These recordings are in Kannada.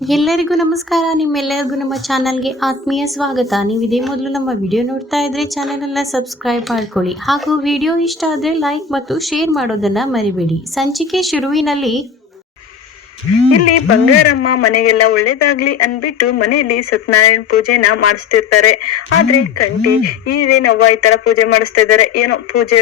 ಎಲ್ಲರಿಗೂ ನಮಸ್ಕಾರ. ನಿಮ್ಮೆಲ್ಲರಿಗೂ ನಮ್ಮ ಚಾನಲ್ಗೆ ಆತ್ಮೀಯ ಸ್ವಾಗತ. ನೀವು ಇದೇ ಮೊದಲು ನಮ್ಮ ವಿಡಿಯೋ ನೋಡ್ತಾ ಇದ್ರೆ ಚಾನಲ್ ಅನ್ನ ಸಬ್ಸ್ಕ್ರೈಬ್ ಮಾಡ್ಕೊಳ್ಳಿ ಹಾಗೂ ವಿಡಿಯೋ ಇಷ್ಟ ಆದ್ರೆ ಲೈಕ್ ಮತ್ತು ಶೇರ್ ಮಾಡೋದನ್ನ ಮರಿಬೇಡಿ. ಸಂಚಿಕೆ ಶುರುವಿನಲ್ಲಿ ಇಲ್ಲಿ ಬಂಗಾರಮ್ಮ ಮನೆಗೆಲ್ಲ ಒಳ್ಳೇದಾಗ್ಲಿ ಅನ್ಬಿಟ್ಟು ಮನೆಯಲ್ಲಿ ಸತ್ಯನಾರಾಯಣ ಪೂಜೆನ ಮಾಡಿಸ್ತಿರ್ತಾರೆ. ಆದ್ರೆ ಕಂಟಿ ಇದೇನವ್ವ ಈ ತರ ಪೂಜೆ ಮಾಡಿಸ್ತಾ ಇದಾರೆ, ಏನೋ ಪೂಜೆ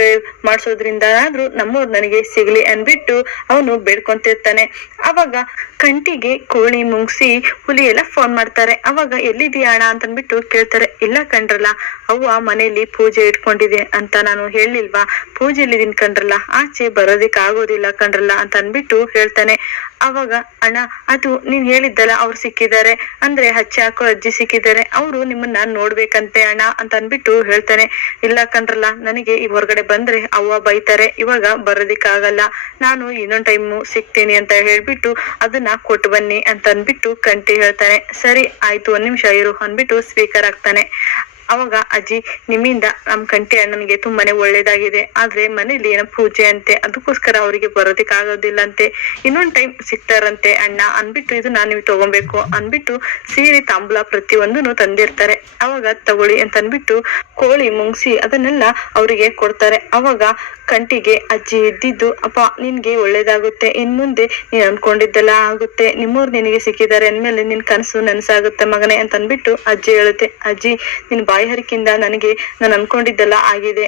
ಮಾಡಿಸೋದ್ರಿಂದ ಆದ್ರೂ ನಮ್ಮವ್ರು ನನಗೆ ಸಿಗ್ಲಿ ಅನ್ಬಿಟ್ಟು ಅವನು ಬೇಡ್ಕೊಂತಿರ್ತಾನೆ. ಅವಾಗ ಕಂಟಿಗೆ ಕೋಳಿ ಮುಂಗ್ಸಿ ಹುಲಿ ಎಲ್ಲ ಫೋನ್ ಮಾಡ್ತಾರೆ. ಅವಾಗ ಎಲ್ಲಿದೀಯ ಅಣ್ಣ ಅಂತ ಅನ್ಬಿಟ್ಟು ಕೇಳ್ತಾರೆ. ಇಲ್ಲ ಕಣ್ರಲ್ಲ, ಅವ್ವ ಮನೆಯಲ್ಲಿ ಪೂಜೆ ಇಟ್ಕೊಂಡಿದೆ ಅಂತ ನಾನು ಹೇಳಿಲ್ವಾ, ಪೂಜೆಯಲ್ಲಿ ಕಣ್ರಲ್ಲ, ಆಚೆ ಬರೋದಿಕ್ ಆಗೋದಿಲ್ಲ ಕಣ್ರಲ್ಲ ಅಂತ ಅನ್ಬಿಟ್ಟು ಹೇಳ್ತಾನೆ. ಅವಾಗ ಅಣ್ಣ ಅದು ನೀವ್ ಹೇಳಿದ್ದಲ್ಲ, ಅವ್ರು ಸಿಕ್ಕಿದ್ದಾರೆ ಅಂದ್ರೆ ಹಚ್ಚಿ ಹಾಕೋ ಅಜ್ಜಿ ಸಿಕ್ಕಿದ್ದಾರೆ, ಅವ್ರು ನಿಮ್ಮನ್ನ ನೋಡ್ಬೇಕಂತೆ ಅಣ್ಣ ಅಂತ ಅನ್ಬಿಟ್ಟು ಹೇಳ್ತಾನೆ. ಇಲ್ಲ ಕಣ್ರಲ್ಲ, ನನಗೆ ಈ ಹೊರಗಡೆ ಬಂದ್ರೆ ಅವ್ವ ಬೈತಾರೆ, ಇವಾಗ ಬರೋದಿಕ್ಕಾಗಲ್ಲ, ನಾನು ಇನ್ನೊಂದ್ ಟೈಮು ಸಿಗ್ತೀನಿ ಅಂತ ಹೇಳ್ಬಿಟ್ಟು ಅದನ್ನ ಕೊಟ್ಟು ಬನ್ನಿ ಅಂತ ಅನ್ಬಿಟ್ಟು ಕಂಟಿ ಹೇಳ್ತಾನೆ. ಸರಿ ಆಯ್ತು, ಒಂದ್ ನಿಮಿಷ ಇರು ಅನ್ಬಿಟ್ಟು ಸ್ಪೀಕರ್ ಆಗ್ತಾನೆ. ಅವಾಗ ಅಜ್ಜಿ ನಿಮ್ಮಿಂದ ನಮ್ ಕಂಟಿ ಅಣ್ಣನಿಗೆ ತುಂಬಾನೇ ಒಳ್ಳೇದಾಗಿದೆ, ಆದ್ರೆ ಮನೇಲಿ ಏನೋ ಪೂಜೆ ಅಂತೆ, ಅದಕ್ಕೋಸ್ಕರ ಅವರಿಗೆ ಬರೋದಿಕ್ ಆಗೋದಿಲ್ಲ ಅಂತೆ, ಇನ್ನೊಂದ್ ಟೈಮ್ ಸಿಗ್ತಾರಂತೆ ಅಣ್ಣ ಅನ್ಬಿಟ್ಟು ಇದನ್ನ ನೀವು ತಗೊಬೇಕು ಅನ್ಬಿಟ್ಟು ಸೀರೆ ತಾಂಬೂಲ ಪ್ರತಿಯೊಂದನ್ನು ತಂದಿರ್ತಾರೆ. ಅವಾಗ ತಗೊಳ್ಳಿ ಅಂತ ಅನ್ಬಿಟ್ಟು ಕೋಳಿ ಮುಂಗ್ಸಿ ಅದನ್ನೆಲ್ಲ ಅವರಿಗೆ ಕೊಡ್ತಾರೆ. ಅವಾಗ ಕಂಟಿಗೆ ಅಜ್ಜಿ ಇದ್ದಿದ್ದು, ಅಪ್ಪ ನಿನ್ಗೆ ಒಳ್ಳೇದಾಗುತ್ತೆ, ಇನ್ ಮುಂದೆ ನೀನ್ ಅನ್ಕೊಂಡಿದ್ದೆಲ್ಲ ಆಗುತ್ತೆ, ನಿಮ್ಮವ್ರು ನಿನಗೆ ಸಿಕ್ಕಿದ್ದಾರೆ ಅಂದ್ಮೇಲೆ ನಿನ್ ಕನಸು ನನ್ಸಾಗುತ್ತೆ ಮಗನೆ ಅಂತ ಅನ್ಬಿಟ್ಟು ಅಜ್ಜಿ ಹೇಳುತ್ತೆ. ಅಜ್ಜಿ ನಿನ್ ಬಾಯಿ ಹರಿಕಿಂದ ನನಗೆ ನಾನು ಅನ್ಕೊಂಡಿದ್ದೆಲ್ಲ ಆಗಿದೆ,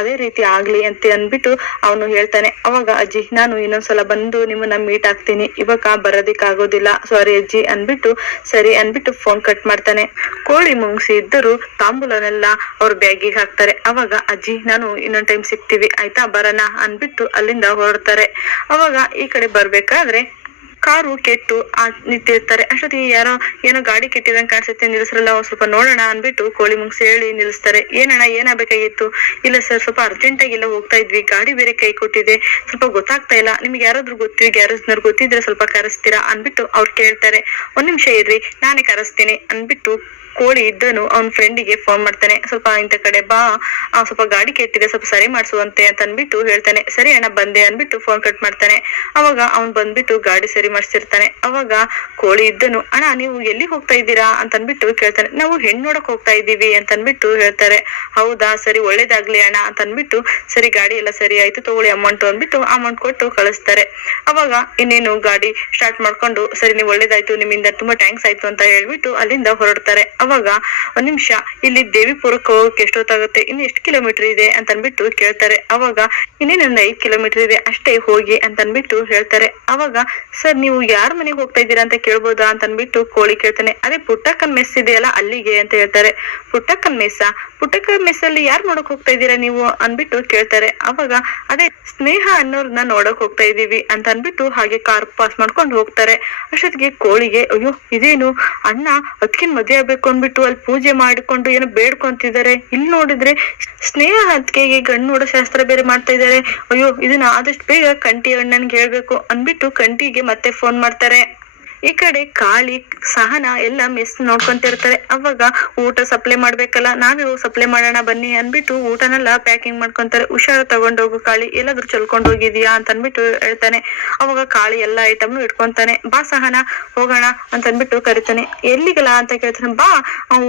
ಅದೇ ರೀತಿ ಆಗ್ಲಿ ಅಂತ ಅನ್ಬಿಟ್ಟು ಅವನು ಹೇಳ್ತಾನೆ. ಅವಾಗ ಅಜ್ಜಿ ನಾನು ಇನ್ನೊಂದ್ಸಲ ಬಂದು ನಿಮ್ಮನ್ನ ಮೀಟ್ ಆಗ್ತೀನಿ, ಇವಾಗ ಬರೋದಿಕ್ ಆಗೋದಿಲ್ಲ, ಸಾರಿ ಅಜ್ಜಿ ಅನ್ಬಿಟ್ಟು ಸರಿ ಅನ್ಬಿಟ್ಟು ಫೋನ್ ಕಟ್ ಮಾಡ್ತಾನೆ. ಕೋಳಿ ಮುಂಗ್ಸಿ ಇದ್ದರು ತಾಂಬೂಲನೆಲ್ಲ ಅವ್ರ ಬ್ಯಾಗಿಗೆ ಹಾಕ್ತಾರೆ. ಅವಾಗ ಅಜ್ಜಿ ನಾನು ಇನ್ನೊಂದ್ ಟೈಮ್ ಸಿಗ್ತೀವಿ ಆಯ್ತಾ, ಬರೋಣ ಅನ್ಬಿಟ್ಟು ಅಲ್ಲಿಂದ ಹೊರಡ್ತಾರೆ. ಅವಾಗ ಈ ಕಡೆ ಬರ್ಬೇಕಾದ್ರೆ ಕಾರು ಕೆಟ್ಟು ನಿಂತಿರ್ತಾರೆ. ಅಷ್ಟೊತ್ತಿಗೆ ಯಾರೋ ಏನೋ ಗಾಡಿ ಕೆಟ್ಟಿದಂಗೆ ಕಾಣಿಸುತ್ತೆ, ನಿಲ್ಲಿಸ್ರಲ್ಲ, ಸ್ವಲ್ಪ ನೋಡೋಣ ಅನ್ಬಿಟ್ಟು ಕೋಳಿ ಮುಂಗ್ಸಿ ಹೇಳಿ ನಿಲ್ಲಿಸ್ತಾರೆ. ಏನಣ್ಣ ಏನಾಗಬೇಕಾಗಿತ್ತು? ಇಲ್ಲ ಸರ್, ಸ್ವಲ್ಪ ಅರ್ಜೆಂಟ್ ಆಗಿಲ್ಲ ಹೋಗ್ತಾ ಇದ್ವಿ, ಗಾಡಿ ಬೇರೆ ಕೈ ಕೊಟ್ಟಿದೆ, ಸ್ವಲ್ಪ ಗೊತ್ತಾಗ್ತಾ ಇಲ್ಲ, ನಿಮ್ಗೆ ಯಾರಾದ್ರೂ ಗ್ಯಾರೇಜ್ನವ್ರು ಗೊತ್ತಿದ್ರೆ ಸ್ವಲ್ಪ ಕರೆಸ್ತೀರಾ ಅನ್ಬಿಟ್ಟು ಅವ್ರು ಕೇಳ್ತಾರೆ. ಒಂದ್ ನಿಮಿಷ ಇರ್ರಿ ನಾನೇ ಕರೆಸ್ತೀನಿ ಅನ್ಬಿಟ್ಟು ಕೋಳಿ ಇದ್ದನು ಅವ್ನ ಫ್ರೆಂಡಿಗೆ ಫೋನ್ ಮಾಡ್ತಾನೆ. ಸ್ವಲ್ಪ ಇಂಥ ಕಡೆ ಬಾ, ಸ್ವಲ್ಪ ಗಾಡಿ ಕೆಟ್ಟಿದೆ, ಸ್ವಲ್ಪ ಸರಿ ಮಾಡ್ಸುವಂತೆ ಅಂತ ಅನ್ಬಿಟ್ಟು ಹೇಳ್ತಾನೆ. ಸರಿ ಅಣ್ಣ ಬಂದೆ ಅನ್ಬಿಟ್ಟು ಫೋನ್ ಕಟ್ ಮಾಡ್ತಾನೆ. ಅವಾಗ ಅವ್ನ್ ಬಂದ್ಬಿಟ್ಟು ಗಾಡಿ ಸರಿ ಮಾಡಿಸ್ತಿರ್ತಾನೆ. ಅವಾಗ ಕೋಳಿ ಇದ್ದನು, ಅಣ್ಣ ನೀವು ಎಲ್ಲಿ ಹೋಗ್ತಾ ಇದ್ದೀರಾ ಅಂತ ಅನ್ಬಿಟ್ಟು ಕೇಳ್ತಾನೆ. ನಾವು ಹೆಣ್ಣು ನೋಡಕ್ ಹೋಗ್ತಾ ಇದ್ದೀವಿ ಅಂತ ಅನ್ಬಿಟ್ಟು ಹೇಳ್ತಾರೆ. ಹೌದಾ, ಸರಿ ಒಳ್ಳೇದಾಗ್ಲಿ ಅಣ್ಣ ಅಂತ ಅನ್ಬಿಟ್ಟು ಸರಿ ಗಾಡಿ ಎಲ್ಲ ಸರಿ ಆಯ್ತು ತಗೊಳ್ಳಿ ಅಮೌಂಟ್ ಅಂದ್ಬಿಟ್ಟು ಅಮೌಂಟ್ ಕೊಟ್ಟು ಕಳಿಸ್ತಾರೆ. ಅವಾಗ ಇನ್ನೇನು ಗಾಡಿ ಸ್ಟಾರ್ಟ್ ಮಾಡ್ಕೊಂಡು ಸರಿ ನೀವು ಒಳ್ಳೇದಾಯ್ತು, ನಿಮ್ಮಿಂದ ತುಂಬಾ ಥ್ಯಾಂಕ್ಸ್ ಆಯ್ತು ಅಂತ ಹೇಳ್ಬಿಟ್ಟು ಅಲ್ಲಿಂದ ಹೊರಡ್ತಾರೆ. ಅವಾಗ ಒಂದ್ ನಿಮಿಷ, ಇಲ್ಲಿ ದೇವಿಪುರಕ್ಕೆ ಹೋಗಕ್ಕೆ ಎಷ್ಟೊತ್ತಾಗುತ್ತೆ, ಇನ್ನು ಎಷ್ಟು ಕಿಲೋಮೀಟರ್ ಇದೆ ಅಂತ ಅನ್ಬಿಟ್ಟು ಕೇಳ್ತಾರೆ. ಅವಾಗ ಇನ್ನೇನೊಂದ್ 5 ಕಿಲೋಮೀಟರ್ ಇದೆ ಅಷ್ಟೇ ಹೋಗಿ ಅಂತ ಅನ್ಬಿಟ್ಟು ಹೇಳ್ತಾರೆ. ಅವಾಗ ಸರ್ ನೀವು ಯಾರ ಮನೆಗೆ ಹೋಗ್ತಾ ಇದ್ದೀರಾ ಅಂತ ಕೇಳ್ಬೋದಾ ಅಂತ ಅನ್ಬಿಟ್ಟು ಕೋಳಿ ಕೇಳ್ತಾನೆ. ಅದೇ ಪುಟ್ಟಕ್ಕನ್ ಮೆಸ್ ಇದೆಯಲ್ಲ ಅಲ್ಲಿಗೆ ಅಂತ ಹೇಳ್ತಾರೆ. ಪುಟ್ಟಕ್ಕನ್ ಮೆಸ್ ಅಲ್ಲಿ ಯಾರು ನೋಡಕ್ ಹೋಗ್ತಾ ಇದ್ದೀರಾ ನೀವು ಅನ್ಬಿಟ್ಟು ಕೇಳ್ತಾರೆ. ಅವಾಗ ಅದೇ ಸ್ನೇಹ ಅನ್ನೋರ್ನ ನೋಡಕ್ ಹೋಗ್ತಾ ಇದೀವಿ ಅಂತ ಅನ್ಬಿಟ್ಟು ಹಾಗೆ ಕಾರ್ ಪಾಸ್ ಮಾಡ್ಕೊಂಡು ಹೋಗ್ತಾರೆ. ಅಷ್ಟೊತ್ತಿಗೆ ಕೋಳಿಗೆ ಅಯ್ಯೋ ಇದೇನು ಅಣ್ಣ ಅದಕ್ಕಿನ್ ಮದ್ವೆ ಆಗ್ಬೇಕು ಅನ್ಬಿಟ್ಟು ಅಲ್ಲಿ ಪೂಜೆ ಮಾಡಿಕೊಂಡು ಏನೋ ಬೇಡ್ಕೊಂತಿದ್ದಾರೆ, ಇಲ್ಲಿ ನೋಡಿದ್ರೆ ಸ್ನೇಹ ಹತ್ಕೆಗೆ ಗಂಡು ನೋಡೋ ಶಾಸ್ತ್ರ ಬೇರೆ ಮಾಡ್ತಾ ಇದ್ದಾರೆ, ಅಯ್ಯೋ ಇದನ್ನ ಆದಷ್ಟು ಬೇಗ ಕಂಟಿ ಅಣ್ಣನ್ಗೆ ಹೇಳ್ಬೇಕು ಅನ್ಬಿಟ್ಟು ಕಂಟಿಗೆ ಮತ್ತೆ ಫೋನ್ ಮಾಡ್ತಾರೆ. ಈ ಕಡೆ ಕಾಳಿ ಸಹನ ಎಲ್ಲ ಮೆಸ್ ನೋಡ್ಕೊಂತಿರ್ತಾರೆ. ಅವಾಗ ಊಟ ಸಪ್ಲೈ ಮಾಡ್ಬೇಕಲ್ಲ, ನಾವೇ ಸಪ್ಲೈ ಮಾಡೋಣ ಬನ್ನಿ ಅನ್ಬಿಟ್ಟು ಊಟನೆಲ್ಲ ಪ್ಯಾಕಿಂಗ್ ಮಾಡ್ಕೊಂತಾರೆ. ಹುಷಾರ ತಗೊಂಡೋಗು ಕಾಳಿ, ಎಲ್ಲಾದ್ರೂ ಚಲ್ಕೊಂಡ್ ಹೋಗಿದ್ಯಾ ಅಂತ ಅನ್ಬಿಟ್ಟು ಹೇಳ್ತಾನೆ. ಅವಾಗ ಕಾಳಿ ಎಲ್ಲಾ ಐಟಮ್ನು ಇಟ್ಕೊಂತಾನೆ. ಬಾ ಸಹನ ಹೋಗೋಣ ಅಂತ ಅನ್ಬಿಟ್ಟು ಕರಿತಾನೆ. ಎಲ್ಲಿಗಲ್ಲ ಅಂತ ಕೇಳ್ತಾನೆ. ಬಾ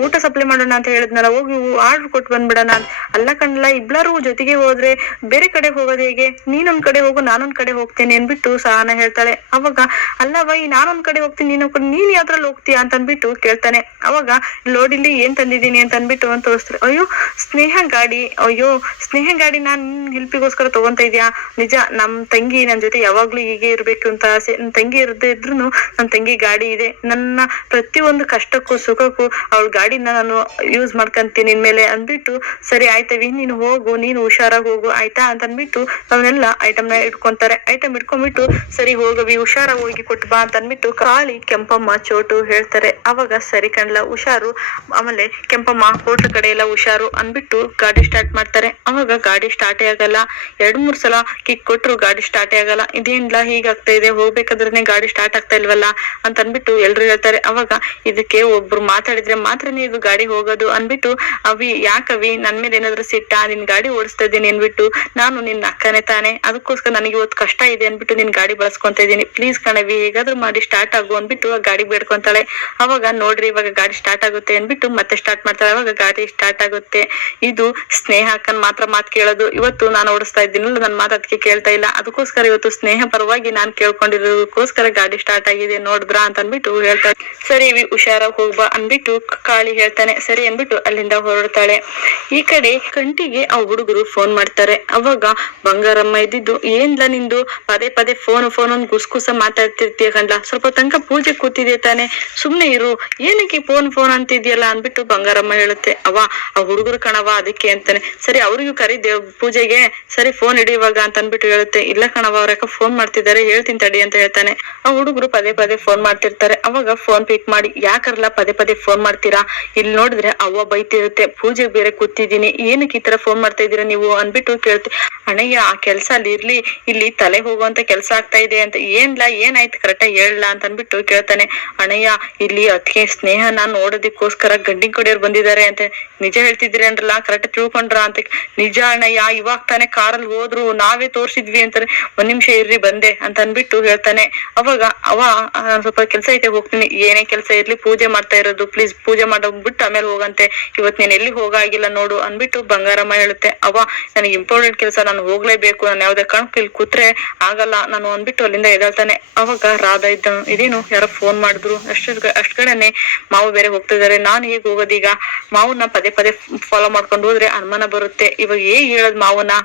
ಊಟ ಸಪ್ಲೈ ಮಾಡೋಣ ಅಂತ ಹೇಳಿದ್ನಲ್ಲ, ಹೋಗಿ ಆರ್ಡರ್ ಕೊಟ್ಟು ಬಂದ್ಬಿಡೋಣ. ಅಲ್ಲ ಕಣ್ಲ, ಇಬ್ಲಾರು ಜೊತೆಗೆ ಹೋದ್ರೆ ಬೇರೆ ಕಡೆ ಹೋಗೋದು ಹೇಗೆ, ನೀನೊಂದ್ ಕಡೆ ಹೋಗು ನಾನೊಂದ್ ಕಡೆ ಹೋಗ್ತೇನೆ ಅನ್ಬಿಟ್ಟು ಸಹನ ಹೇಳ್ತಾಳೆ. ಅವಾಗ ಅಲ್ಲವ ಈ ನಾನೊಂದ್ ಕಡೆ ಹೋಗ್ತೀನಿ, ನೀನ್ ಯಾವ್ದ್ರಲ್ಲಿ ಹೋಗ್ತೀಯಾ ಅಂತ ಅನ್ಬಿಟ್ಟು ಕೇಳ್ತಾನೆ. ಅವಾಗ ಲೋಡಿಲಿ ಏನ್ ತಂದಿದ್ದೀನಿ ಅಂತ ಅನ್ಬಿಟ್ಟು ಅಂತ ತೋರಿಸ್ತಾರೆ. ಅಯ್ಯೋ ಸ್ನೇಹ ಗಾಡಿ ನಾನ್ ಹೆಲ್ಪಿಗೋಸ್ಕರ ತಗೊಂತ ಇದ್ಯಾ? ನಿಜ, ನಮ್ ತಂಗಿ ನನ್ ಜೊತೆ ಯಾವಾಗ್ಲೂ ಹೀಗೆ ಇರ್ಬೇಕು ಅಂತ ಆಸೆ, ನನ್ ತಂಗಿ ಇರದೇ ಇದ್ರು ನನ್ ತಂಗಿ ಗಾಡಿ ಇದೆ, ನನ್ನ ಪ್ರತಿಯೊಂದು ಕಷ್ಟಕ್ಕೂ ಸುಖಕ್ಕೂ ಅವಳ ಗಾಡಿನ ನಾನು ಯೂಸ್ ಮಾಡ್ಕೊಂತೀನಿ ಇನ್ಮೇಲೆ ಅಂದ್ಬಿಟ್ಟು ಸರಿ ಆಯ್ತವಿ, ನೀನು ಹೋಗು, ನೀನು ಹುಷಾರಾಗಿ ಹೋಗು ಆಯ್ತಾ ಅಂತ ಅನ್ಬಿಟ್ಟು ಅವನ್ನೆಲ್ಲ ಐಟಮ್ನ ಇಟ್ಕೊಂತಾರೆ. ಐಟಮ್ ಇಟ್ಕೊಂಡ್ಬಿಟ್ಟು ಸರಿ ಹೋಗವಿ, ಹುಷಾರಾಗಿ ಹೋಗಿ ಕೊಟ್ಟು ಬಾ ಅಂತ ಅನ್ಬಿಟ್ಟು ಕಾಳಿ ಕೆಂಪಮ್ಮ ಚೋಟು ಹೇಳ್ತಾರೆ. ಅವಾಗ ಸರಿ ಕಣ್ಲ ಹುಷಾರು, ಆಮೇಲೆ ಕೆಂಪಮ್ಮ ಹೋಟ್ಲ್ ಕಡೆ ಎಲ್ಲ ಹುಷಾರು ಅನ್ಬಿಟ್ಟು ಗಾಡಿ ಸ್ಟಾರ್ಟ್ ಮಾಡ್ತಾರೆ. ಅವಾಗ ಗಾಡಿ ಸ್ಟಾರ್ಟೇ ಆಗಲ್ಲ. 2-3 ಸಲ ಕಿಕ್ ಕೊಟ್ರು ಗಾಡಿ ಸ್ಟಾರ್ಟೇ ಆಗಲ್ಲ. ಇದೇನಿಲ್ಲ ಹೀಗಾಗ್ತಾ ಇದೆ, ಹೋಗ್ಬೇಕಾದ್ರೆ ಗಾಡಿ ಸ್ಟಾರ್ಟ್ ಆಗ್ತಾ ಇಲ್ವಲ್ಲ ಅಂತ ಅನ್ಬಿಟ್ಟು ಎಲ್ರು ಹೇಳ್ತಾರೆ. ಅವಾಗ ಇದಕ್ಕೆ ಒಬ್ರು ಮಾತಾಡಿದ್ರೆ ಮಾತ್ರನೇ ಇದು ಗಾಡಿ ಹೋಗೋದು ಅನ್ಬಿಟ್ಟು, ಅವಿ ಯಾಕವಿ ನನ್ ಮೇಲೆ ಏನಾದ್ರು ಸಿಟ್ಟ, ನಿನ್ ಗಾಡಿ ಓಡಿಸ್ತಾ ಇದ್ದೀನಿ ಅನ್ಬಿಟ್ಟು, ನಾನು ನಿನ್ನ ಅಕ್ಕನೇ ತಾನೆ, ಅದಕ್ಕೋಸ್ಕರ ನನಗೆ ಇವತ್ತು ಕಷ್ಟ ಇದೆ ಅನ್ಬಿಟ್ಟು ನಿನ್ ಗಾಡಿ ಬಳಸ್ಕೊಂತ ಇದ್ದೀನಿ, ಪ್ಲೀಸ್ ಕಣವಿ ಹೇಗಾದ್ರೂ ಮಾಡಿ ಸ್ಟಾರ್ಟ್ ಆಗು ಅಂದ್ಬಿಟ್ಟು ಆ ಗಾಡಿ ಬೇಡ್ಕೊಂತಾಳೆ. ಅವಾಗ ನೋಡ್ರಿ ಇವಾಗ ಗಾಡಿ ಸ್ಟಾರ್ಟ್ ಆಗುತ್ತೆ ಅಂದ್ಬಿಟ್ಟು ಮತ್ತೆ ಸ್ಟಾರ್ಟ್ ಮಾಡ್ತಾಳೆ. ಅವಾಗ ಗಾಡಿ ಸ್ಟಾರ್ಟ್ ಆಗುತ್ತೆ. ಇದು ಸ್ನೇಹ ಅಕ್ಕನ್ ಮಾತ್ರ ಮಾತು ಕೇಳೋದು. ಇವತ್ತು ನಾನು ಓಡಿಸ್ತಾ ಇದ್ದೀನಲ್ಲ, ನನ್ ಮಾತು ಅದಕ್ಕೆ ಕೇಳ್ತಾ ಇಲ್ಲ, ಅದಕ್ಕೋಸ್ಕರ ಇವತ್ತು ಸ್ನೇಹ ಪರವಾಗಿ ನಾನ್ ಕೇಳ್ಕೊಂಡಿರೋದಕ್ಕೋಸ್ಕರ ಗಾಡಿ ಸ್ಟಾರ್ಟ್ ಆಗಿದೆ ನೋಡಿದ್ರಾ ಅಂತ ಅನ್ಬಿಟ್ಟು ಹೇಳ್ತಾಳೆ. ಸರಿ ಹುಷಾರಾಗಿ ಹೋಗ್ಬಾ ಅನ್ಬಿಟ್ಟು ಕಾಳಿ ಹೇಳ್ತಾನೆ. ಸರಿ ಅನ್ಬಿಟ್ಟು ಅಲ್ಲಿಂದ ಹೊರಡ್ತಾಳೆ. ಈ ಕಡೆ ಕಂಟಿಗೆ ಆ ಹುಡುಗರು ಫೋನ್ ಮಾಡ್ತಾರೆ. ಅವಾಗ ಬಂಗಾರಮ್ಮ ಇದ್ದಿದ್ದು, ಏನ್ಲ ನಿಂದು ಪದೇ ಪದೇ ಫೋನ್ ಗುಸ್ಗುಸ ಮಾತಾಡ್ತಿರ್ತೀಯ ಕಂಡ್ಲ, ಸ್ವಲ್ಪ ತನಕ ಪೂಜೆ ಕೂತಿದೆ ತಾನೆ, ಸುಮ್ನೆ ಇರು, ಏನಕ್ಕೆ ಫೋನ್ ಅಂತಿದ್ಯಲ್ಲ ಅನ್ಬಿಟ್ಟು ಬಂಗಾರಮ್ಮ ಹೇಳುತ್ತೆ. ಆ ಹುಡುಗರು ಕಣವ ಅದಕ್ಕೆ ಅಂತಾನೆ. ಸರಿ ಅವ್ರಿಗೂ ಕರೀದೆ ಪೂಜೆಗೆ, ಸರಿ ಫೋನ್ ಇಡಿ ಇವಾಗ ಅಂತ ಅನ್ಬಿಟ್ಟು ಹೇಳುತ್ತೆ. ಇಲ್ಲ ಕಣವ ಅವ್ರ ಯಾಕ ಫೋನ್ ಮಾಡ್ತಿದ್ದಾರೆ, ಹೇಳ್ತೀನಿ ತಡಿ ಅಂತ ಹೇಳ್ತಾನೆ. ಆ ಹುಡುಗರು ಪದೇ ಪದೇ ಫೋನ್ ಮಾಡ್ತಿರ್ತಾರೆ. ಅವಾಗ ಫೋನ್ ಪಿಕ್ ಮಾಡಿ, ಯಾಕರ್ಲ ಪದೇ ಪದೇ ಫೋನ್ ಮಾಡ್ತೀರಾ, ಇಲ್ಲಿ ನೋಡಿದ್ರೆ ಅವ್ವ ಬೈತಿರುತ್ತೆ, ಪೂಜೆಗೆ ಬೇರೆ ಕೂತಿದ್ದೀನಿ, ಏನಕ್ಕೆ ಈ ತರ ಫೋನ್ ಮಾಡ್ತಾ ಇದೀರಾ ನೀವು ಅನ್ಬಿಟ್ಟು ಕೇಳ್ತಿ. ಅಣ್ಣಯ್ಯ ಆ ಕೆಲ್ಸ ಅಲ್ಲಿ ಇರ್ಲಿ, ಇಲ್ಲಿ ತಲೆ ಹೋಗುವಂತ ಕೆಲ್ಸ ಆಗ್ತಾ ಇದೆ ಅಂತ. ಏನಾಯ್ತು ಕರೆಕ್ಟಾಗಿ ಹೇಳಲ್ಲ ಅಂತ ಅನ್ಬಿಟ್ಟು ಕೇಳ್ತಾನೆ. ಅಣ್ಣಯ್ಯ ಇಲ್ಲಿ ಅದಕ್ಕೆ ಸ್ನೇಹನ ನೋಡೋದಕ್ಕೋಸ್ಕರ ಗಂಡಿನ ಕಡೆಯವ್ರು ಬಂದಿದ್ದಾರೆ ಅಂತ. ನಿಜ ಹೇಳ್ತಿದ್ದೀರಿ ಅಂದ್ರಲ್ಲ, ಕರೆಕ್ಟ್ ತಿಳ್ಕೊಂಡ್ರ ಅಂತ. ನಿಜ ಅಣ್ಣಯ್ಯ, ಇವಾಗ ತಾನೇ ಕಾರಲ್ಲಿ ಹೋದ್ರು, ನಾವೇ ತೋರ್ಸಿದ್ವಿ ಅಂತಾರೆ. ಒಂದ್ ನಿಮಿಷ ಇರ್ರಿ ಬಂದೆ ಅಂತ ಅನ್ಬಿಟ್ಟು ಹೇಳ್ತಾನೆ. ಅವಾಗ ಸ್ವಲ್ಪ ಕೆಲ್ಸ ಐತೆ ಹೋಗ್ತೀನಿ. ಏನೇ ಕೆಲ್ಸ ಇರ್ಲಿ, ಪೂಜೆ ಮಾಡ್ತಾ ಇರೋದು, ಪ್ಲೀಸ್ ಪೂಜೆ ಮಾಡೋಗ್ಬಿಟ್ಟು ಆಮೇಲೆ ಹೋಗಂತೆ, ಇವತ್ ನೀನ್ ಎಲ್ಲಿ ಹೋಗಾಗಿಲ್ಲ ನೋಡು ಅನ್ಬಿಟ್ಟು ಬಂಗಾರಮ್ಮ ಹೇಳುತ್ತೆ. ನನಗೆ ಇಂಪಾರ್ಟೆಂಟ್ ಕೆಲಸ, ನಾನು ಹೋಗ್ಲೇಬೇಕು, ನಾನು ಯಾವ್ದೇ ಕಾರಣಕ್ಕೆ ಇಲ್ಲಿ ಕೂತ್ರೆ ಆಗಲ್ಲ ನಾನು ಅನ್ಬಿಟ್ಟು ಅಲ್ಲಿಂದ ಎದ್ದೇಳ್ತಾನೆ. ಅವಾಗ ರಾಧಾ ಇದೇನು ಯಾರೋ ಫೋನ್ ಮಾಡಿದ್ರು, ಅಷ್ಟ್ ಕಡೆನೆ ಮಾವು ಬೇರೆ ಹೋಗ್ತಿದ್ದಾರೆ, ನಾನು ಹೇಗ್ ಹೋಗೋದೀಗ, ಮಾವನ್ನ ಪದೇ ಪದೇ ಫಾಲೋ ಮಾಡ್ಕೊಂಡು ಹೋದ್ರೆ ಅನುಮಾನ ಬರುತ್ತೆ, ಇವಾಗ ಹೇಳೋದ್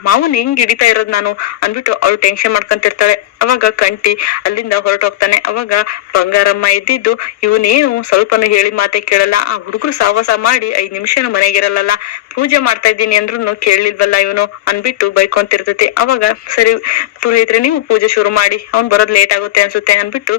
ಮಾವನ್ ಹೆಂಗ್ ಹಿಡಿತಾ ಇರೋದ್ ನಾನು ಅನ್ಬಿಟ್ಟು ಅವಳು ಟೆನ್ಷನ್ ಮಾಡ್ಕೊಂತಿರ್ತಾಳೆ. ಅವಾಗ ಕಂಟಿ ಅಲ್ಲಿಂದ ಹೊರಟೋಗ್ತಾನೆ. ಅವಾಗ ಬಂಗಾರಮ್ಮ ಇದ್ದಿದ್ದು, ಇವನೇನು ಸ್ವಲ್ಪನು ಹೇಳಿ ಮಾತೆ ಕೇಳಲ್ಲ, ಆ ಹುಡುಗರು ಸಾವಾಸ ಮಾಡಿ 5 ನಿಮಿಷನು ಮನೆಗಿರಲ್ಲ, ಪೂಜೆ ಮಾಡ್ತಾ ಇದ್ದೀನಿ ಅಂದ್ರೂ ಕೇಳಲಿಲ್ವಲ್ಲ ಇವನು ಅನ್ಬಿಟ್ಟು ಬೈಕೊಂತಿರ್ತೈತಿ. ಅವಾಗ ಸರಿ ಪುರೋಹಿತ್ರೆ ನೀವು ಪೂಜೆ ಶುರು ಮಾಡಿ, ಅವ್ನ್ ಬರೋದ್ ಲೇಟ್ ಆಗುತ್ತೆ ಅನ್ಸುತ್ತೆ ಅನ್ಬಿಟ್ಟು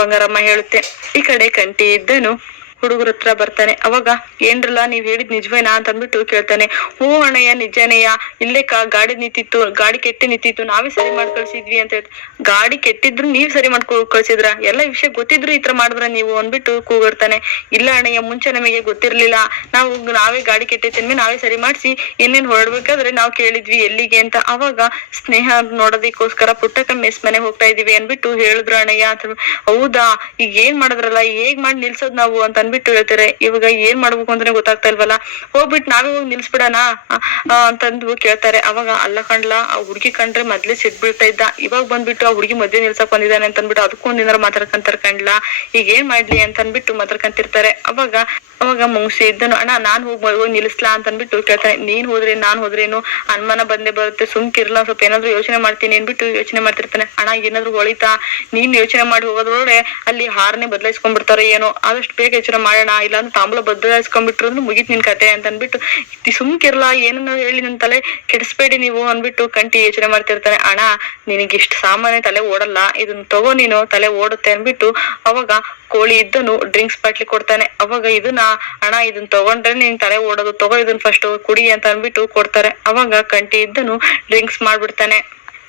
ಬಂಗಾರಮ್ಮ ಹೇಳುತ್ತೆ. ಈ ಕಡೆ ಕಂಟಿ ಇದ್ದನು ಹುಡುಗರ ಹತ್ರ ಬರ್ತಾನೆ. ಅವಾಗ ಏನ್ರಲ್ಲ ನೀವ್ ಹೇಳಿದ್ ನಿಜವೇನಾ ಅಂತ ಅಂದ್ಬಿಟ್ಟು ಕೇಳ್ತಾನೆ. ಹ್ಞೂ ಅಣ್ಣಯ್ಯ ನಿಜನೇಯ, ಇಲ್ಲೇ ಗಾಡಿ ನಿಂತಿತ್ತು, ಗಾಡಿ ಕೆಟ್ಟಿ ನಿಂತಿತ್ತು, ನಾವೇ ಸರಿ ಮಾಡಿ ಕಳ್ಸಿದ್ವಿ ಅಂತ ಹೇಳ್ತ. ಗಾಡಿ ಕೆಟ್ಟಿದ್ರು ನೀವ್ ಸರಿ ಮಾಡ್ಕೊ ಕಳ್ಸಿದ್ರ, ಎಲ್ಲ ವಿಷಯ ಗೊತ್ತಿದ್ರು ಈ ತರ ಮಾಡಿದ್ರ ನೀವು ಅನ್ಬಿಟ್ಟು ಕೂಗಿರ್ತಾನೆ. ಇಲ್ಲ ಅಣ್ಣಯ್ಯ, ಮುಂಚೆ ನಮಗೆ ಗೊತ್ತಿರ್ಲಿಲ್ಲ, ನಾವೇ ಗಾಡಿ ಕೆಟ್ಟಿತ್ತನ್ಮೇ ನಾವೇ ಸರಿ ಮಾಡ್ಸಿ ಇನ್ನೇನ್ ಹೊರಡ್ಬೇಕಾದ್ರೆ ನಾವ್ ಕೇಳಿದ್ವಿ ಎಲ್ಲಿಗೆ ಅಂತ. ಅವಾಗ ಸ್ನೇಹ ನೋಡೋದಕ್ಕೋಸ್ಕರ ಪುಟ್ಟಕ್ಕ ಮೆಸ್ ಮನೆ ಹೋಗ್ತಾ ಇದೀವಿ ಅನ್ಬಿಟ್ಟು ಹೇಳಿದ್ರು ಅಣ್ಣಯ್ಯ ಅಂತ. ಹೌದಾ, ಈಗ ಏನ್ ಮಾಡಿದ್ರಲ್ಲ, ಹೇಗ್ ಮಾಡಿ ನಿಲ್ಸೋದ್ ನಾವು ಅಂತ ಬಿಟ್ಟು ಹೇಳ್ತಾರೆ. ಇವಾಗ ಏನ್ ಮಾಡ್ಬೇಕು ಅಂತಾನೆ ಗೊತ್ತಾಗ್ತಾ ಇಲ್ವಲ್ಲ, ಹೋಗ್ಬಿಟ್ಟು ನಾವೇ ಹೋಗಿ ನಿಲ್ಸ್ಬಿಡಣ ಅಂತಂದು ಕೇಳ್ತಾರೆ. ಅವಾಗ ಅಲ್ಲ ಕಂಡ್ಲ, ಆ ಹುಡ್ಗಿ ಕಂಡ್ರೆ ಮೊದ್ಲೇ ಸಿಟ್ ಬೀಳ್ತಾ ಇದ್ದ, ಇವಾಗ ಬಂದ್ಬಿಟ್ಟು ಆ ಹುಡ್ಗಿ ಮದ್ವೆ ನಿಲ್ಸಕ್ ಬಂದಿದ್ದಾನೆ ಅಂತ ಅಂದ್ಬಿಟ್ಟು ಅದಕ್ಕೂ ಒಂದಿನಾರ ಮಾತಾಡ್ಕಂತಾರ ಕಂಡ್ಲ, ಈಗ ಏನ್ ಮಾಡ್ಲಿ ಅಂತ ಅನ್ಬಿಟ್ಟು ಮಾತಾಡ್ಕಂತಿರ್ತಾರೆ. ಅವಾಗ ಮುಂಗ್ಸಿ ಇದ್ದನು, ಅಣ್ಣ ನಾನ್ ಹೋಗಿ ನಿಲ್ಸ್ಲಾ ಅಂತ ಅನ್ಬಿಟ್ಟು ಕೇಳ್ತಾನೆ. ನೀನ್ ಹೋದ್ರೆ ನಾನ್ ಹೋದ್ರೇನು ಅನುಮಾನ ಬಂದೇ ಬರುತ್ತೆ, ಸುಮ್ಕಿರ್ಲ, ಸ್ವಲ್ಪ ಏನಾದ್ರು ಯೋಚನೆ ಮಾಡ್ತೀನಿ ಅನ್ಬಿಟ್ಟು ಯೋಚನೆ ಮಾಡ್ತಿರ್ತಾನೆ. ಅಣ್ಣ ಏನಾದ್ರು ಹೊಳಿತಾ, ನೀನ್ ಯೋಚನೆ ಮಾಡಿ ಹೋಗೋದ್ರೊಳಗೆ ಅಲ್ಲಿ ಹಾರನೆ ಬದಲಾಯಿಸ್ಕೊಂಡ್ಬಿಡ್ತಾರೆ ಏನೋ, ಆದಷ್ಟು ಬೇಗ ಯೋಚನೆ ಮಾಡೋಣ, ಇಲ್ಲಾಂದ್ರೆ ತಾಂಬೂಲ ಬದಲಾಯಿಸ್ಕೊಂಡ್ಬಿಟ್ರು ಮುಗಿತ್ ನಿನ್ ಕತೆ ಅಂತ ಅನ್ಬಿಟ್ಟು ಸುಮ್ಕಿರ್ಲಾ, ಏನನ್ನ ಹೇಳಿ ನನ್ ತಲೆ ಕೆಡಿಸ್ಬೇಡಿ ನೀವು ಅನ್ಬಿಟ್ಟು ಕಂಟಿ ಯೋಚನೆ ಮಾಡ್ತಿರ್ತಾನೆ. ಅಣ್ಣ ನಿನಗೆ ಇಷ್ಟು ಸಾಮಾನ್ಯ ತಲೆ ಓಡಲ್ಲ, ಇದನ್ನ ತಗೋ ನೀನು, ತಲೆ ಓಡುತ್ತೆ ಅನ್ಬಿಟ್ಟು ಅವಾಗ ಕೋಳಿ ಇದ್ದನು ಡ್ರಿಂಕ್ಸ್ ಬಾಟ್ಲಿ ಕೊಡ್ತಾನೆ. ಅವಾಗ ಅಣ್ಣ ಇದನ್ನ ತಗೊಂಡ್ರೆ ನಿನ್ ತಲೆ ಓಡೋದು, ತಗೋ ಇದನ್ನ ಫಸ್ಟ್ ಕುಡಿ ಅಂತ ಅನ್ಬಿಟ್ಟು ಕೊಡ್ತಾರೆ. ಅವಾಗ ಕಂಟಿ ಇದ್ದನು ಡ್ರಿಂಕ್ಸ್ ಮಾಡ್ಬಿಡ್ತಾನೆ.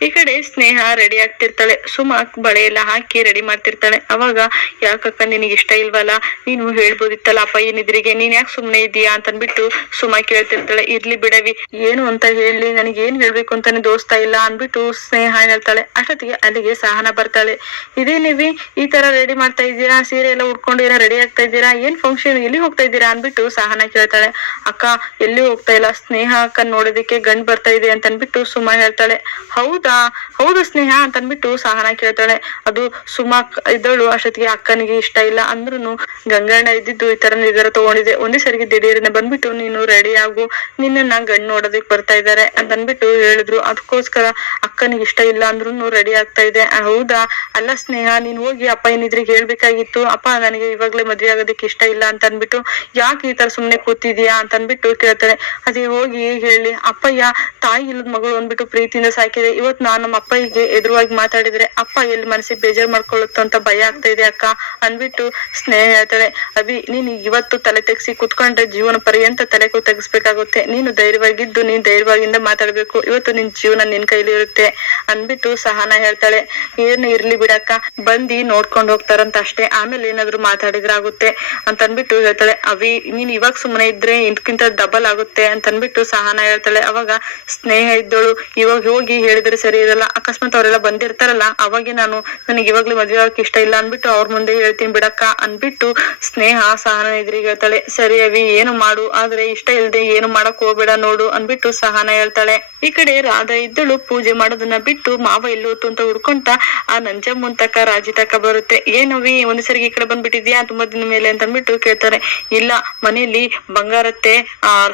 ಈ ಕಡೆ ಸ್ನೇಹ ರೆಡಿ ಆಗ್ತಿರ್ತಾಳೆ. ಸುಮಾ ಬಳೆ ಎಲ್ಲ ಹಾಕಿ ರೆಡಿ ಮಾಡ್ತಿರ್ತಾಳೆ. ಅವಾಗ ಯಾಕಕ್ಕ ನಿನಗೆ ಇಷ್ಟ ಇಲ್ವಲ್ಲ, ನೀನು ಹೇಳ್ಬೋದಿತ್ತಲ್ಲ ಅಪ್ಪ ಏನಿದ್ರಿಗೆ, ನೀನ್ ಯಾಕೆ ಸುಮ್ನೆ ಇದೀಯಾ ಅಂತ ಅನ್ಬಿಟ್ಟು ಸುಮಾ ಕೇಳ್ತಿರ್ತಾಳೆ. ಇರ್ಲಿ ಬಿಡವಿ, ಏನು ಅಂತ ಹೇಳಿ, ನನಗೆ ಏನ್ ಹೇಳ್ಬೇಕು ಅಂತಾನೆ ದೋಸ್ತಾ ಇಲ್ಲ ಅನ್ಬಿಟ್ಟು ಸ್ನೇಹ ಹೇಳ್ತಾಳೆ. ಅಷ್ಟೊತ್ತಿಗೆ ಅಲ್ಲಿಗೆ ಸಹನ ಬರ್ತಾಳೆ. ಇದೇನಿವಿ ಈ ತರ ರೆಡಿ ಮಾಡ್ತಾ ಇದ್ದೀರಾ, ಸೀರೆ ಎಲ್ಲ ಉಟ್ಕೊಂಡು ಏನೋ ರೆಡಿ ಆಗ್ತಾ ಇದ್ದೀರಾ, ಏನ್ ಫಂಕ್ಷನ್, ಎಲ್ಲಿ ಹೋಗ್ತಾ ಇದ್ದೀರಾ ಅನ್ಬಿಟ್ಟು ಸಹನ ಕೇಳ್ತಾಳೆ. ಅಕ್ಕ ಎಲ್ಲಿ ಹೋಗ್ತಾ ಇಲ್ಲ, ಸ್ನೇಹ ಅಕ್ಕ ನೋಡೋದಕ್ಕೆ ಗಂಡ್ ಬರ್ತಾ ಇದೆ ಅಂತ ಅನ್ಬಿಟ್ಟು ಸುಮಾ ಹೇಳ್ತಾಳೆ. ಹೌದು ಸ್ನೇಹ ಅಂತ ಅನ್ಬಿಟ್ಟು ಸಹನ ಕೇಳ್ತಾಳೆ. ಅದು ಸುಮಾ ಇದ್ದಳು ಅಷ್ಟೊತ್ತಿಗೆ ಅಕ್ಕನಿಗೆ ಇಷ್ಟ ಇಲ್ಲ ಅಂದ್ರುನು ಗಂಗಣ್ಣ ಇದ್ದಿದ್ದು ಈ ತರ ನಿರ್ಧಾರ ತಗೊಂಡಿದೆ, ಒಂದೇ ಸರಿಗೆ ದಿಢೀರ್ನೆ ಬಂದ್ಬಿಟ್ಟು ನೀನು ರೆಡಿ ಆಗು, ನಿನ್ನ ಗಂಡ್ ನೋಡೋದಕ್ ಬರ್ತಾ ಇದ್ದಾರೆ ಅಂತ ಅನ್ಬಿಟ್ಟು ಹೇಳಿದ್ರು, ಅದಕ್ಕೋಸ್ಕರ ಅಕ್ಕನಿಗೆ ಇಷ್ಟ ಇಲ್ಲ ಅಂದ್ರುನು ರೆಡಿ ಆಗ್ತಾ ಇದೆ. ಹೌದಾ, ಅಲ್ಲ ಸ್ನೇಹ ನೀನ್ ಹೋಗಿ ಅಪ್ಪ ಏನಿದ್ರಿಗೆ ಹೇಳ್ಬೇಕಾಗಿತ್ತು, ಅಪ್ಪ ನನಗೆ ಇವಾಗ್ಲೇ ಮದ್ವೆ ಆಗೋದಕ್ಕೆ ಇಷ್ಟ ಇಲ್ಲ ಅಂತ ಅನ್ಬಿಟ್ಟು ಯಾಕೆ ಈ ತರ ಸುಮ್ನೆ ಕೂತಿದ್ಯಾ ಅಂತ ಅನ್ಬಿಟ್ಟು ಕೇಳ್ತಾಳೆ. ಅದೇ ಹೋಗಿ ಹೇಳಿ, ಅಪ್ಪಯ್ಯ ತಾಯಿ ಇಲ್ಲದ ಮಗಳು ಅಂದ್ಬಿಟ್ಟು ಪ್ರೀತಿಯಿಂದ ಸಾಕಿದೆ, ಇವತ್ ನಾನ್ ನಮ್ಮ ಅಪ್ಪಗೆ ಎದುರುವಾಗಿ ಮಾತಾಡಿದ್ರೆ ಅಪ್ಪ ಎಲ್ಲಿ ಮನಸ್ಸಿಗೆ ಬೇಜಾರ್ ಮಾಡ್ಕೊಳ್ಳುತ್ತೋ ಅಂತ ಭಯ ಆಗ್ತಾ ಇದೆ ಅಕ್ಕ ಅನ್ಬಿಟ್ಟು ಸ್ನೇಹ ಹೇಳ್ತಾಳೆ. ಅಭಿ ನೀನ್ ಇವತ್ತು ತಲೆ ತೆಗ್ಸಿ ಕುತ್ಕೊಂಡ್ರೆ ಜೀವನ ಪರ್ಯಂತ ತಲೆ ತೆಗಿಸ್ಬೇಕಾಗುತ್ತೆ, ನೀನು ಧೈರ್ಯವಾಗಿದ್ದು ನೀನ್ ಧೈರ್ಯವಾಗಿಂದ ಮಾತಾಡ್ಬೇಕು, ಇವತ್ತು ನಿನ್ ಜೀವನ ನಿನ್ ಕೈಲಿ ಇರುತ್ತೆ ಅನ್ಬಿಟ್ಟು ಸಹನ ಹೇಳ್ತಾಳೆ. ಏನು ಇರ್ಲಿ ಬಿಡಕ್ಕ, ಬಂದಿ ನೋಡ್ಕೊಂಡ್ ಹೋಗ್ತಾರಂತ ಅಷ್ಟೇ, ಆಮೇಲೆ ಏನಾದ್ರು ಮಾತಾಡಿದ್ರಾಗುತ್ತೆ ಅಂತ ಅನ್ಬಿಟ್ಟು ಹೇಳ್ತಾಳೆ. ಅವಿ ನೀನ್ ಇವಾಗ ಸುಮ್ಮನೆ ಇದ್ರೆ ಇದಕ್ಕಿಂತ ಡಬಲ್ ಆಗುತ್ತೆ ಅಂತ ಅನ್ಬಿಟ್ಟು ಸಹನ ಹೇಳ್ತಾಳೆ. ಅವಾಗ ಸ್ನೇಹ ಇದ್ದಳು, ಇವಾಗ ಹೋಗಿ ಹೇಳಿದ್ರೆ ಸರಿ ಇರಲ್ಲ. ಅಕಸ್ಮಾತ್ ಅವರೆಲ್ಲ ಬಂದಿರ್ತಾರಲ್ಲ ಅವಾಗೆ ನನಗೆ ಇವಾಗ್ಲೂ ಮದ್ವೆ ಆಗಕ್ಕೆ ಇಷ್ಟ ಇಲ್ಲ ಅನ್ಬಿಟ್ಟು ಅವ್ರ ಮುಂದೆ ಹೇಳ್ತೀನಿ ಬಿಡಕ್ಕ ಅನ್ಬಿಟ್ಟು ಸ್ನೇಹ ಸಹನ ಎದುರಿಗೆ ಹೇಳ್ತಾಳೆ. ಸರಿ ಅವಿ ಏನು ಮಾಡು, ಆದ್ರೆ ಇಷ್ಟ ಇಲ್ದೆ ಏನು ಮಾಡಕ್ ಹೋಗ್ಬೇಡ ನೋಡು ಅನ್ಬಿಟ್ಟು ಸಹನ ಹೇಳ್ತಾಳೆ. ಈ ಕಡೆ ರಾಧಾ ಇದ್ದಳು ಪೂಜೆ ಮಾಡೋದನ್ನ ಬಿಟ್ಟು ಮಾವ ಎಲ್ಲೋತು ಅಂತ ಹುಡ್ಕೊಂತ ಆ ನಂಜಮ್ಮನ್ ತಕ ರಾಜಿ ತಕ ಬರುತ್ತೆ. ಏನವಿ ಒಂದ್ ಸರಿ ಈ ಕಡೆ ಬಂದ್ಬಿಟ್ಟಿದ್ಯಾ ತುಂಬಾ ದಿನ ಮೇಲೆ ಅಂತ ಅಂದ್ಬಿಟ್ಟು ಕೇಳ್ತಾರೆ. ಇಲ್ಲ ಮನೇಲಿ ಬಂಗಾರತ್ತೆ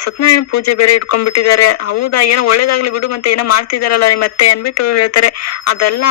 ಸತ್ಯನಾರಾಯಣ ಪೂಜೆ ಬೇರೆ ಇಟ್ಕೊಂಡ್ಬಿಟ್ಟಿದ್ದಾರೆ. ಹೌದಾ, ಏನೋ ಒಳ್ಳೇದಾಗ್ಲಿ ಬಿಡು, ಮತ್ತೆ ಏನೋ ಮಾಡ್ತಿದಾರಲ್ಲ ನಿಮ್ಮತ್ತೆ ಅನ್ಬಿಟ್ಟು ಹೇಳ್ತಾರೆ. ಅದೆಲ್ಲ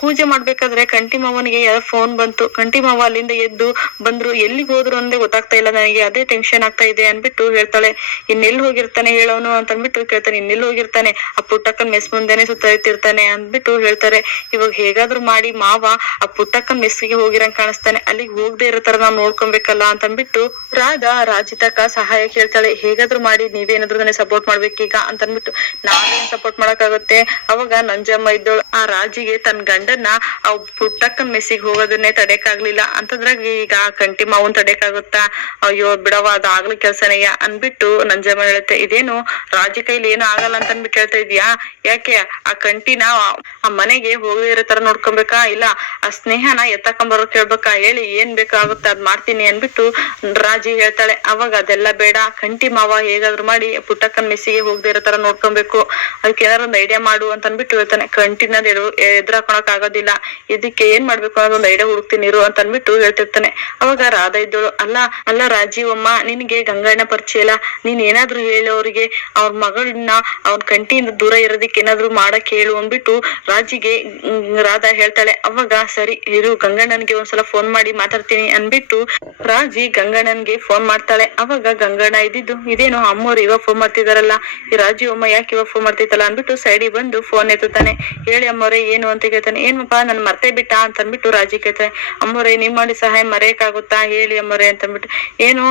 ಪೂಜೆ ಮಾಡ್ಬೇಕಾದ್ರೆ ಕಂಟಿ ಮಾವನಿಗೆ ಯಾರೋ ಫೋನ್ ಬಂತು. ಕಂಟಿ ಮಾವ ಅಲ್ಲಿಂದ ಎದ್ದು ಬಂದ್ರು, ಎಲ್ಲಿಗೆ ಹೋದ್ರು ಅಂದೇ ಗೊತ್ತಾಗ್ತಾ ಇಲ್ಲ ನನಗೆ, ಅದೇ ಟೆನ್ಷನ್ ಆಗ್ತಾ ಇದೆ ಅನ್ಬಿಟ್ಟು ಹೇಳ್ತಾಳೆ. ಇನ್ನೆಲ್ಲಿ ಹೋಗಿರ್ತಾನೆ ಹೇಳೋನು ಅಂತ ಅಂದ್ಬಿಟ್ಟು ಕೇಳ್ತಾನೆ. ಇನ್ನೆಲ್ಲಿ ಹೋಗಿರ್ತಾನೆ, ಆ ಪುಟ್ಟಕ್ಕನ್ ಮೆಸ್ ಮುಂದೆನೆ ಸುತ್ತಾಡ್ತಿರ್ತಾನೆ ಅಂದ್ಬಿಟ್ಟು ಹೇಳ್ತಾರೆ. ಇವಾಗ ಹೇಗಾದ್ರೂ ಮಾಡಿ ಮಾವ ಆ ಪುಟ್ಟಕ್ಕನ್ ಮೆಸ್ಸಿಗೆ ಹೋಗಿರಂಗ್ ಕಾಣಿಸ್ತಾನೆ, ಅಲ್ಲಿಗೆ ಹೋಗದೆ ಇರೋ ತರ ನಾವ್ ನೋಡ್ಕೊಬೇಕಲ್ಲ ಅಂತ ಅಂದ್ಬಿಟ್ಟು ರಾಧಾ ರಾಜಿತಕ್ಕ ಸಹಾಯ ಕೇಳ್ತಾಳೆ. ಹೇಗಾದ್ರೂ ಮಾಡಿ ನೀವೇನಾದ್ರೂ ನನಗೆ ಸಪೋರ್ಟ್ ಮಾಡ್ಬೇಕೀಗ ಅಂತ ಅಂದ್ಬಿಟ್ಟು. ನಾವೇನ್ ಸಪೋರ್ಟ್ ಮಾಡಕ್ಕಾಗುತ್ತೆ, ಅವಾಗ ನಂಜಮ್ಮ ಇದ್ದೋಳು ಆ ರಾಜಿಗೆ ತನ್ನ ಗಂಡನ್ನ ಆ ಪುಟ್ಟಕ್ಕನ್ ಮೆಸ್ಸಿಗೆ ಹೋಗೋದನ್ನೇ ತಡೆಯಕ್ಕಾಗ್ಲಿಲ್ಲ ಅಂತಂದ್ರಾಗ ಈಗ ಕಂಟಿ ಮಾವನ್ ತಡೆಯಕ್ಕಾಗುತ್ತಾ, ಅಯ್ಯೋ ಬಿಡವ ಅದಾಗ್ಲಿ ಕೆಲ್ಸನೆಯ ಅನ್ಬಿಟ್ಟು ನಂಜಮ್ಮ ಹೇಳುತ್ತೆ. ಇದೇನು ರಾಜಿ ಕೈಲಿ ಏನು ಆಗಲ್ಲ ಅಂತ ಅನ್ಬಿಟ್ಟು ಹೇಳ್ತಾ ಇದ್ಯಾ, ಯಾಕೆ ಆ ಕಂಟಿನ ಆ ಮನೆಗೆ ಹೋಗದೆ ಇರೋ ತರ ನೋಡ್ಕೊಬೇಕಾ, ಇಲ್ಲ ಆ ಸ್ನೇಹನ ಎತ್ತಕೊಂಬರೋ ಕೇಳ್ಬೇಕಾ, ಹೇಳಿ ಏನ್ ಬೇಕಾಗುತ್ತೆ ಅದ್ ಮಾಡ್ತೀನಿ ಅನ್ಬಿಟ್ಟು ರಾಜಿ ಹೇಳ್ತಾಳೆ. ಅವಾಗ ಅದೆಲ್ಲ ಬೇಡ, ಕಂಟಿ ಮಾವ ಹೇಗಾದ್ರು ಮಾಡಿ ಪುಟ್ಟಕ್ಕನ್ ಮೆಸ್ಸಿಗೆ ಹೋಗದೆ ಇರೋ ತರ ನೋಡ್ಕೊಬೇಕು, ಅದಕ್ಕೆ ಏನಾರು ಒಂದು ಐಡಿಯಾ ಮಾಡು ಅಂತ ಅನ್ಬಿಟ್ಟು ಹೇಳ್ತಾನೆ. ಕಂಟಿನ ಎದುರಾಕೊಳಕ್ ಆಗೋದಿಲ್ಲ, ಇದಕ್ಕೆ ಏನ್ ಮಾಡ್ಬೇಕು ಅನ್ನೋದು ಒಂದು ಐಡಿಯಾ ಹುಡುಕ್ತೀನಿ ಇರು ಅಂತ ಅನ್ಬಿಟ್ಟು ಹೇಳ್ತಿರ್ತಾನೆ. ಅವಾಗ ರಾಧಾ ಇದ್ದಳು, ಅಲ್ಲ ರಾಜೀವಮ್ಮ, ನಿನ್ಗೆ ಗಂಗಣ್ಣ ಪರಿಚಯ ಇಲ್ಲ, ನೀನ್ ಏನಾದ್ರು ಹೇಳು ಅವ್ರಿಗೆ, ಅವ್ರ ಮಗಳನ್ನ ಅವ್ನ ಕಂಟಿಯಿಂದ ದೂರ ಇರೋದಕ್ಕೆ ಏನಾದ್ರು ಮಾಡಕ್ ಹೇಳು ಅಂದ್ಬಿಟ್ಟು ರಾಜಿಗೆ ರಾಧಾ ಹೇಳ್ತಾಳೆ. ಅವಾಗ ಸರಿ ಇರು, ಗಂಗಣ್ಣನ್ಗೆ ಒಂದ್ಸಲ ಫೋನ್ ಮಾಡಿ ಮಾತಾಡ್ತೀನಿ ಅನ್ಬಿಟ್ಟು ರಾಜಿ ಗಂಗಣ್ಣನ್ಗೆ ಫೋನ್ ಮಾಡ್ತಾಳೆ. ಅವಾಗ ಗಂಗಣ್ಣ ಇದ್ದಿದ್ದು, ಇದೇನು ಅಮ್ಮವ್ರು ಇವಾಗ ಫೋನ್ ಮಾಡ್ತಿದಾರಲ್ಲ, ಈ ರಾಜೀವಮ್ಮ ಯಾಕೆ ಇವಾಗ ಫೋನ್ ಮಾಡ್ತಿತ್ತಲ್ಲ ಅನ್ಬಿಟ್ಟು ಸೈಡಿಗೆ ಬಂದು ಫೋನ್ ಎತ್ತುತ್ತಾನೆ. ಹೇಳಿ ಅಮ್ಮವ್ರೆ ಏನು ಅಂತ ಕೇಳ್ತಾನೆ. ಏನಪ್ಪಾ ನನ್ ಮರ್ತೇ ಬಿಟ್ಟ ಅಂತ ಅನ್ಬಿಟ್ಟು ರಾಜಿ ಕೇಳ್ತಾನೆ. ಅಮ್ಮವ್ರೆ ನಿಮ್ ಮಾಡಿ ಸಹಾಯ ಮರೆಯಕ್ಕಾಗುತ್ತಾ, ಹೇಳಿ ಅಮ್ಮವ್ರೆ ಅಂತ ಅಂದ್ಬಿಟ್ಟು. ಏನು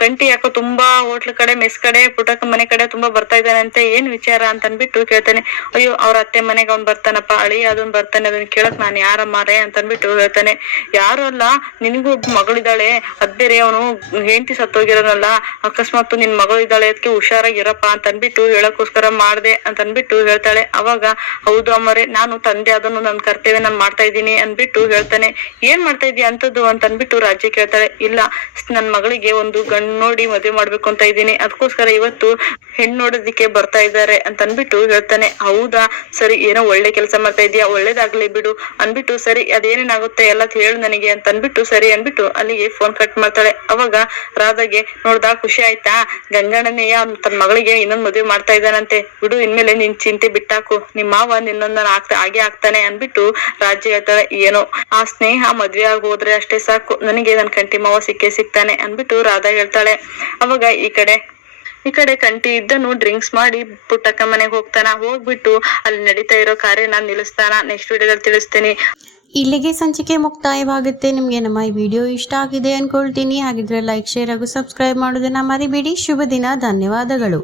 ಕಂಟಿ ಯಾಕೋ ತುಂಬಾ ಹೋಟ್ಲ್ ಕಡೆ ಮೆಸ್ ಕಡೆ ಪುಟ್ಟಕ್ಕ ಮನೆ ಕಡೆ ತುಂಬಾ ಬರ್ತಾ ಇದ್ದಾನಂತೆ, ಏನ್ ವಿಚಾರ ಅಂತ ಅನ್ಬಿಟ್ಟು ಕೇಳ್ತಾನೆ. ಅಯ್ಯೋ ಅವ್ರ ಅತ್ತೆ ಮನೆಗೆ ಅವ್ನ್ ಬರ್ತಾನಪ್ಪ, ಅಳಿ ಅದನ್ ಬರ್ತಾನೆ, ಅದನ್ನ ಕೇಳಕ್ ನಾನ್ ಯಾರಮ್ಮಾರೆ ಅಂತ ಅನ್ಬಿಟ್ಟು ಹೇಳ್ತಾನೆ. ಯಾರು ಅಲ್ಲ, ನಿನಗೂ ಮಗಳಿದ್ದಾಳೆ, ಅದ್ ಬೇರೆ ಅವನು ಹೆಂಡತಿ ಸತ್ತೋಗಿರೋನಲ್ಲ, ಅಕಸ್ಮಾತ್ ನಿನ್ ಮಗಳಿದ್ದಾಳೆ, ಅದಕ್ಕೆ ಹುಷಾರಾಗಿರಪ್ಪ ಅಂತ ಅನ್ಬಿಟ್ಟು ಹೇಳಕ್ಕೋಸ್ಕರ ಮಾಡ್ದೆ ಅಂತ ಅನ್ಬಿಟ್ಟು ಹೇಳ್ತಾಳೆ. ಅವಾಗ ಹೌದು ಅಮ್ಮರೆ, ನಾನು ತಂದೆ ಅದನ್ನು ನನ್ ಕರ್ತವ್ಯ ನಾನ್ ಮಾಡ್ತಾ ಇದ್ದೀನಿ ಅನ್ಬಿಟ್ಟು ಹೇಳ್ತಾನೆ. ಏನ್ ಮಾಡ್ತಾ ಇದೀಯ ಅಂತದ್ದು ಅಂತ ಅನ್ಬಿಟ್ಟು ರಾಜ್ಯ ಕೇಳ್ತಾಳೆ. ಇಲ್ಲ, ನನ್ ಮಗಳಿಗೆ ಒಂದು ಗಂಡು ನೋಡಿ ಮದುವೆ ಮಾಡ್ಬೇಕು ಅಂತ ಇದ್ದೀನಿ, ಅದಕ್ಕೋಸ್ಕರ ಇವತ್ತು ಹೆಣ್ಣು ನೋಡೋದಿಕ್ಕೆ ಬರ್ತಾ ಇದ್ದಾರೆ ಅಂತ ಅನ್ಬಿಟ್ಟು ಹೇಳ್ತಾನೆ. ಹೌದಾ, ಸರಿ, ಏನೋ ಒಳ್ಳೆ ಕೆಲಸ ಮಾಡ್ತಾ ಇದೀಯಾ, ಒಳ್ಳೇದಾಗ್ಲಿ ಬಿಡು ಅನ್ಬಿಟ್ಟು, ಸರಿ ಅದೇನೇನಾಗುತ್ತೆ ಎಲ್ಲ ಹೇಳು ನನಗೆ ಅಂತ ಅನ್ಬಿಟ್ಟು ಸರಿ ಅನ್ಬಿಟ್ಟು ಅಲ್ಲಿಗೆ ಫೋನ್ ಕಟ್ ಮಾಡ್ತಾಳೆ. ಅವಾಗ ರಾಧಾಗೆ ನೋಡ್ದಾ ಖುಷಿ ಆಯ್ತಾ, ಗಂಗಣ್ಣನೆಯ ತನ್ನ ಮಗಳಿಗೆ ಇನ್ನೊಂದ್ ಮದುವೆ ಮಾಡ್ತಾ ಇದ್ದಾನಂತೆ, ಬಿಡು ಇನ್ಮೇಲೆ ನಿನ್ ಚಿಂತೆ ಬಿಟ್ಟಾಕು, ನಿಮ್ ಮಾವ ನಿನ್ನೊಂದನ್ನ ಹಾಗೆ ಆಗ್ತಾನೆ ಅನ್ಬಿಟ್ಟು ರಾಜ್ಯ ಹೇಳ್ತಾಳೆ. ಏನೋ ಆ ಸ್ನೇಹ ಮದ್ವೆ ಆಗಿ ಹೋದ್ರೆ ಅಷ್ಟೇ ಸಾಕು, ನನಗೆ ನನ್ ಕಂಟಿ ಮಾವ ಸಿಗ್ತಾನೆ ಅನ್ಬಿಟ್ಟು ರಾಧಾ ಹೇಳ್ತಾಳೆ. ಅವಾಗ ಈ ಕಡೆ ಕಂಟಿ ಇದ್ದನು ಡ್ರಿಂಕ್ಸ್ ಮಾಡಿ ಪುಟ್ಟಕ್ಕ ಮನೆಗೆ ಹೋಗ್ಬಿಟ್ಟು ಅಲ್ಲಿ ನಡೀತಾ ಇರೋ ಕಾರ್ಯನ ನಿಲ್ಲಿಸ್ತಾನ. ನೆಕ್ಸ್ಟ್ ವಿಡಿಯೋದಲ್ಲಿ ತಿಳಿಸ್ತೀನಿ. ಇಲ್ಲಿಗೆ ಸಂಚಿಕೆ ಮುಕ್ತಾಯವಾಗುತ್ತೆ. ನಿಮಗೆ ನಮ್ಮ ಈ ವಿಡಿಯೋ ಇಷ್ಟ ಆಗಿದೆ ಅನ್ಕೊಳ್ತೀನಿ. ಹಾಗಿದ್ರೆ ಲೈಕ್, ಶೇರ್ ಹಾಗೂ ಸಬ್ಸ್ಕ್ರೈಬ್ ಮಾಡೋದನ್ನ ಮರಿಬೇಡಿ. ಶುಭ ದಿನ, ಧನ್ಯವಾದಗಳು.